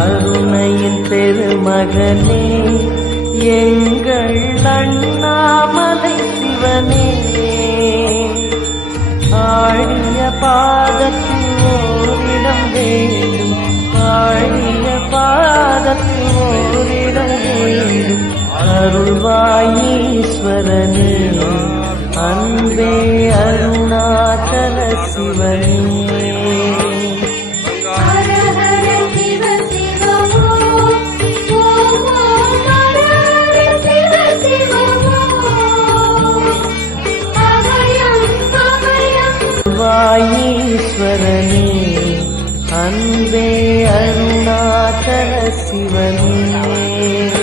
கருணையின் பெருமகனே எங்கள் அண்ணாமலை சிவனே. ஆழிய பாதத்தில் ஓரிடம் வேண்டும் ஆழிய பாதத்தில் ஓரிடம் வேண்டும். அருள்வாயீஸ்வரனே அன்பே அருணாச்சல சிவனே. ईश्वरे अन्वे अरुणाथ शिवने